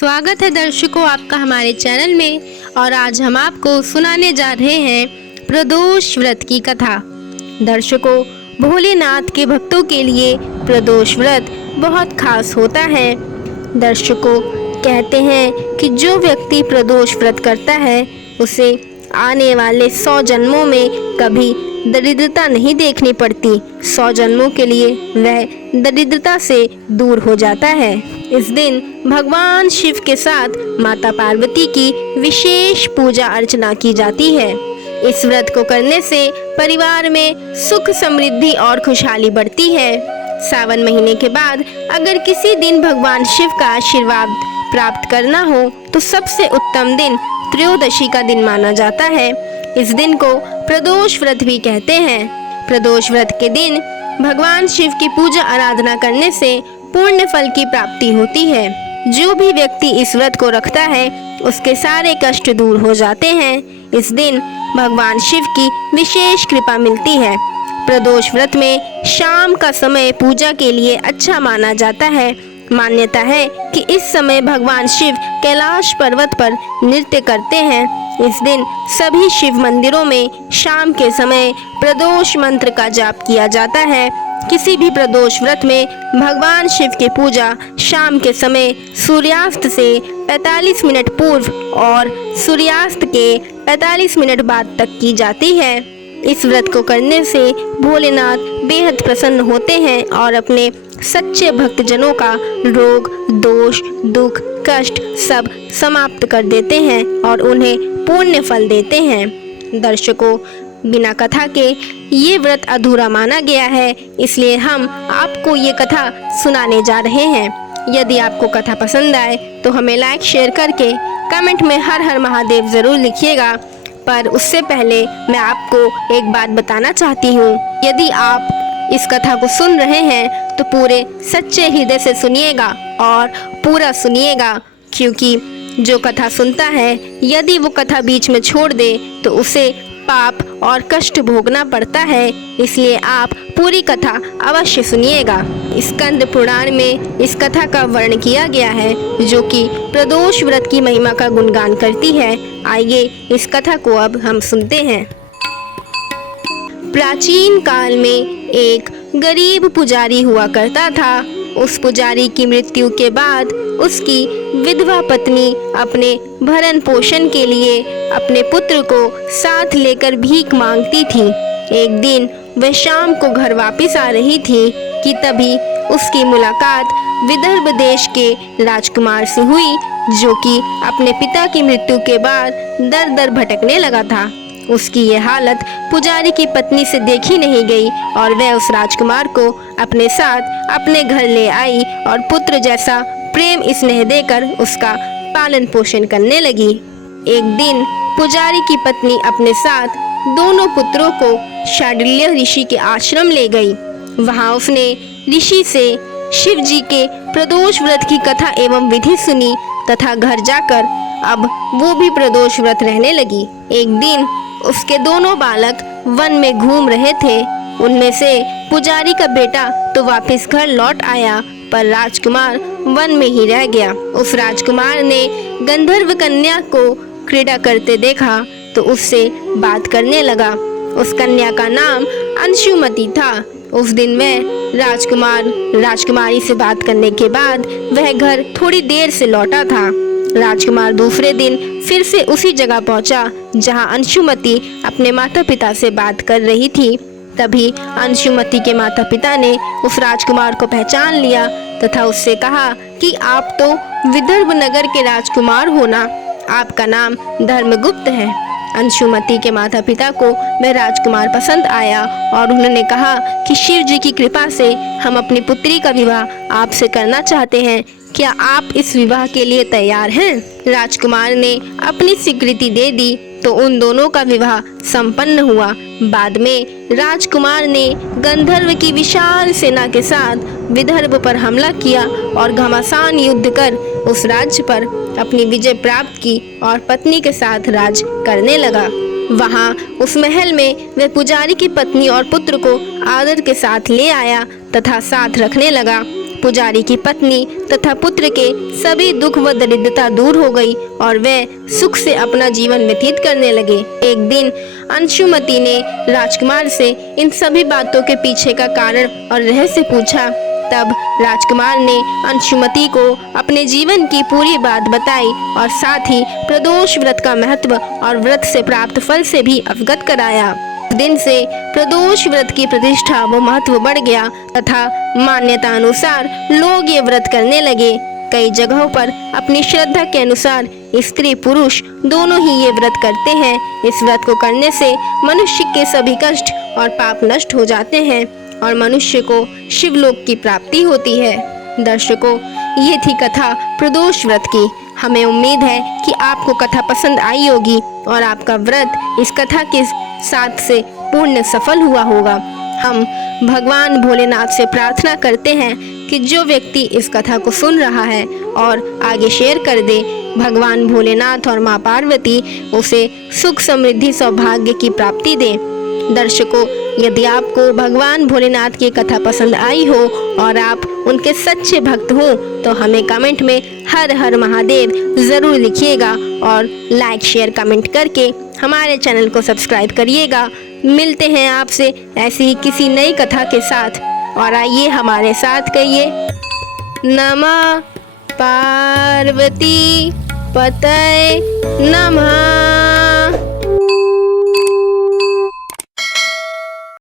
स्वागत है दर्शकों आपका हमारे चैनल में। और आज हम आपको सुनाने जा रहे हैं प्रदोष व्रत की कथा। दर्शकों, भोलेनाथ के भक्तों के लिए प्रदोष व्रत बहुत खास होता है। दर्शकों, कहते हैं कि जो व्यक्ति प्रदोष व्रत करता है उसे आने वाले 100 जन्मों में कभी दरिद्रता नहीं देखनी पड़ती। 100 जन्मों के लिए वह दरिद्रता से दूर हो जाता है। इस दिन भगवान शिव के साथ माता पार्वती की विशेष पूजा अर्चना की जाती है। इस व्रत को करने से परिवार में सुख समृद्धि और खुशहाली बढ़ती है। सावन महीने के बाद अगर किसी दिन भगवान शिव का आशीर्वाद प्राप्त करना हो तो सबसे उत्तम दिन त्रयोदशी का दिन माना जाता है। इस दिन को प्रदोष व्रत भी कहते हैं। प्रदोष व्रत के दिन भगवान शिव की पूजा आराधना करने से पुण्य फल की प्राप्ति होती है। जो भी व्यक्ति इस व्रत को रखता है उसके सारे कष्ट दूर हो जाते हैं। इस दिन भगवान शिव की विशेष कृपा मिलती है। प्रदोष व्रत में शाम का समय पूजा के लिए अच्छा माना जाता है। मान्यता है कि इस समय भगवान शिव कैलाश पर्वत पर नृत्य करते हैं। इस दिन सभी शिव मंदिरों में शाम के समय प्रदोष मंत्र का जाप किया जाता है। किसी भी प्रदोष व्रत में भगवान शिव की पूजा शाम के समय सूर्यास्त से 45 मिनट पूर्व और सूर्यास्त के 45 मिनट बाद तक की जाती है। इस व्रत को करने से भोलेनाथ बेहद प्रसन्न होते हैं और अपने सच्चे भक्तजनों का रोग, दोष, दुख, कष्ट सब समाप्त कर देते हैं और उन्हें पुण्य फल देते हैं। दर्शकों, बिना कथा के ये व्रत अधूरा माना गया है, इसलिए हम आपको ये कथा सुनाने जा रहे हैं। यदि आपको कथा पसंद आए तो हमें लाइक शेयर करके कमेंट में हर हर महादेव ज़रूर लिखिएगा। पर उससे पहले मैं आपको एक बात बताना चाहती हूँ। यदि आप इस कथा को सुन रहे हैं तो पूरे सच्चे हृदय से सुनिएगा और पूरा सुनिएगा, क्योंकि जो कथा सुनता है यदि वो कथा बीच में छोड़ दे तो उसे पाप और कष्ट भोगना पड़ता है। इसलिए आप पूरी कथा अवश्य सुनिएगा। स्कंद पुराण में इस कथा का वर्णन किया गया है जो कि प्रदोष व्रत की महिमा का गुणगान करती है। आइए इस कथा को अब हम सुनते हैं। प्राचीन काल में एक गरीब पुजारी हुआ करता था। उस पुजारी की मृत्यु के बाद उसकी विधवा पत्नी अपने भरण पोषण के लिए अपने पुत्र को साथ लेकर भीख मांगती थी। एक दिन वह शाम को घर वापस आ रही थी कि तभी उसकी मुलाकात विदर्भ देश के राजकुमार से हुई, जो कि अपने पिता की मृत्यु के बाद दर दर भटकने लगा था। उसकी ये हालत पुजारी की पत्नी से देखी नहीं गई और वह उस राजकुमार को अपने साथ अपने घर ले आई और पुत्र जैसा प्रेम स्नेह देकर उसका पालन पोषण करने लगी। एक दिन पुजारी की पत्नी अपने साथ दोनों पुत्रों को शांडिल्य ऋषि के आश्रम ले गई। वहां उसने ऋषि से शिव जी के प्रदोष व्रत की कथा एवं विधि सुनी तथा घर जाकर अब वो भी प्रदोष व्रत रहने लगी। एक दिन उसके दोनों बालक वन में घूम रहे थे। उनमें से पुजारी का बेटा तो वापस घर लौट आया, पर राजकुमार वन में ही रह गया। उस राजकुमार ने गंधर्व कन्या को क्रीड़ा करते देखा तो उससे बात करने लगा। उस कन्या का नाम अंशुमति था। उस दिन वह राजकुमारी से बात करने के बाद वह घर थोड़ी देर से लौटा था। राजकुमार दूसरे दिन फिर से उसी जगह पहुंचा जहां अंशुमति अपने माता पिता से बात कर रही थी। तभी अंशुमति के माता पिता ने उस राजकुमार को पहचान लिया तथा उससे कहा कि आप तो विदर्भ नगर के राजकुमार हो ना, आपका नाम धर्मगुप्त है। अंशुमति के माता पिता को वह राजकुमार पसंद आया और उन्होंने कहा कि शिव जी की कृपा से हम अपनी पुत्री का विवाह आपसे करना चाहते हैं। क्या आप इस विवाह के लिए तैयार हैं? राजकुमार ने अपनी स्वीकृति दे दी तो उन दोनों का विवाह संपन्न हुआ। बाद में राजकुमार ने गंधर्व की विशाल सेना के साथ विदर्भ पर हमला किया और घमासान युद्ध कर उस राज्य पर अपनी विजय प्राप्त की और पत्नी के साथ राज करने लगा। वहां उस महल में वह पुजारी की पत्नी और पुत्र को आदर के साथ ले आया तथा साथ रखने लगा। पुजारी की पत्नी तथा पुत्र के सभी दुख व दरिद्रता दूर हो गई और वे सुख से अपना जीवन व्यतीत करने लगे। एक दिन अंशुमति ने राजकुमार से इन सभी बातों के पीछे का कारण और रहस्य पूछा। तब राजकुमार ने अंशुमति को अपने जीवन की पूरी बात बताई और साथ ही प्रदोष व्रत का महत्व और व्रत से प्राप्त फल से भी अवगत कराया। दिन से प्रदोष व्रत की प्रतिष्ठा व महत्व बढ़ गया तथा मान्यता अनुसार लोग ये व्रत करने लगे। कई जगहों पर अपनी श्रद्धा के अनुसार स्त्री पुरुष दोनों ही ये व्रत करते हैं। इस व्रत को करने से मनुष्य के सभी कष्ट और पाप नष्ट हो जाते हैं और मनुष्य को शिवलोक की प्राप्ति होती है। दर्शकों, ये थी कथा प्रदोष व्रत की। हमें उम्मीद है कि आपको कथा पसंद आई होगी और आपका व्रत इस कथा के साथ से पूर्ण सफल हुआ होगा। हम भगवान भोलेनाथ से प्रार्थना करते हैं कि जो व्यक्ति इस कथा को सुन रहा है और आगे शेयर कर दे, भगवान भोलेनाथ और माँ पार्वती उसे सुख समृद्धि सौभाग्य की प्राप्ति दे। दर्शकों, यदि आपको भगवान भोलेनाथ की कथा पसंद आई हो और आप उनके सच्चे भक्त हो तो हमें कमेंट में हर हर महादेव ज़रूर लिखिएगा और लाइक शेयर कमेंट करके हमारे चैनल को सब्सक्राइब करिएगा। मिलते हैं आपसे ऐसी ही किसी नई कथा के साथ और आइए हमारे साथ कहिए नमः पार्वती पतये नमः।